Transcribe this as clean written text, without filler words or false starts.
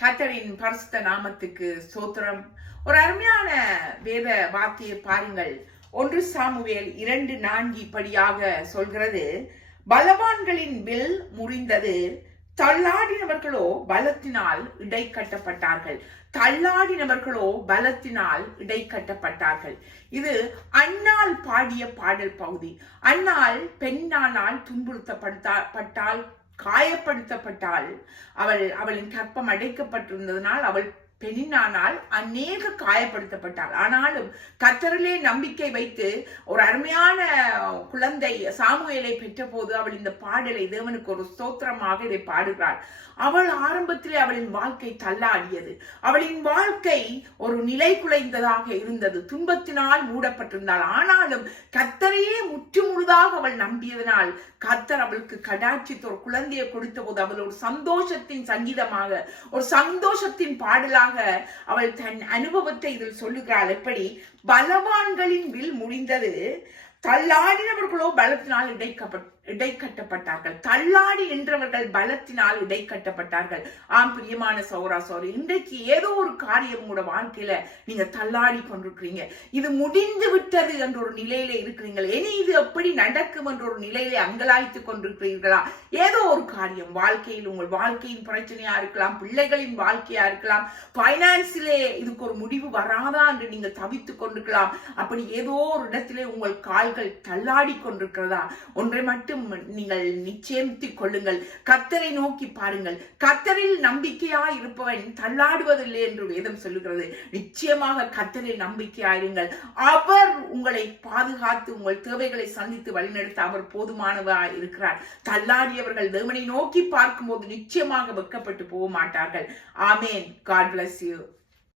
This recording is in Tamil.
கர்த்தரின் பரிசுத்த நாமத்துக்கு ஸ்தோத்திரம். ஒரு அருமையான வேத வார்த்தையை பாருங்கள். 1 சாமுவேல் 2:4 இப்படியாக சொல்கிறது, பலவான்களின் வில் முறிந்தது, தள்ளாடினவர்களோ பலத்தினால் இடை கட்டப்பட்டார்கள். தள்ளாடினவர்களோ பலத்தினால் இடை கட்டப்பட்டார்கள். இது அன்னாள் பாடிய பாடல் பகுதி. அன்னாள் பெண்ணானால் துன்புறுத்தப்பட்டால், காயப்படுத்தப்பட்டால், அவளின் கற்பம் அடைக்கப்பட்டிருந்ததனால் அவள் பெண்ணானால் அநேக காயப்படுத்தப்பட்டாள். ஆனாலும் கர்த்தரிலே நம்பிக்கை வைத்து ஒரு அருமையான குழந்தை சாமுவேலை பெற்ற போது அவள் இந்த பாடலை தேவனுக்கு ஒரு ஸ்தோத்திரமாக இதை பாடுகிறாள். அவள் ஆரம்பத்திலே அவளின் வாழ்க்கை தள்ளாடியது. அவளின் வாழ்க்கை ஒரு நிலை குலைந்ததாக இருந்தது. துன்பத்தினால் மூடப்பட்டிருந்தாள். ஆனாலும் கர்த்தரையே முற்றுமுழுதாக அவள் நம்பியதனால் கர்த்தர் அவளுக்கு கடாட்சித்து ஒரு குழந்தையை கொடுத்த போது அவள் ஒரு சந்தோஷத்தின் சங்கீதமாக, ஒரு சந்தோஷத்தின் பாடலாக அவள் தன் அனுபவத்தை இதில் சொல்லுகிறாள். எப்படி? பலவான்களின் வில் முடிந்தது, தள்ளாடினவர்களோ பலத்தினால் இடை கட்டப்பட்டார்கள். தள்ளாடி நின்றவர்கள் பலத்தினால் இடை கட்டப்பட்டார்கள். ஆம் பிரியமான சௌரா சௌரி, இன்றைக்கு ஏதோ ஒரு காரியம் உங்களோட வாழ்க்கையில நீங்க தள்ளாடி கொண்டிருக்கிறீங்க. இது முடிந்து விட்டது என்ற ஒரு நிலையில இருக்கிறீர்கள். இனி இது எப்படி நடக்கும் என்ற ஒரு நிலையில அங்கலாய்த்துக் கொண்டிருக்கிறீர்களா? ஏதோ ஒரு காரியம் வாழ்க்கையில், உங்கள் வாழ்க்கையின் பிரச்சனையா இருக்கலாம், பிள்ளைகளின் வாழ்க்கையா இருக்கலாம், பைனான்ஸிலே இதுக்கு ஒரு முடிவு வராதா என்று நீங்க தவித்துக் கொண்டிருக்கலாம். அப்படி ஏதோ ஒரு இடத்திலே உங்கள் கால்கள் தள்ளாடி கொண்டிருக்கிறதா? ஒன்றை மட்டும் நீங்கள் நிச்சயித்துக் கொள்ளுங்கள். கர்த்தரை நோக்கி பாருங்கள். கர்த்தரில் நம்பிக்கையாய் இருப்பவன் தள்ளாடுவதில்லை என்று வேதம் சொல்லுகிறது. நிச்சயமாக கர்த்தரில் நம்பிக்கையாயிருங்கள். அவர் உங்களை பாதுகாத்து உங்கள் தேவைகளை சந்தித்து வழிநடத்த அவர் போதுமானவராய் இருக்கிறார். தள்ளாடியவர்கள் தேவனை நோக்கி பார்க்கும்போது நிச்சயமாக வெட்கப்பட்டு போக மாட்டார்கள். ஆமேன். God bless you.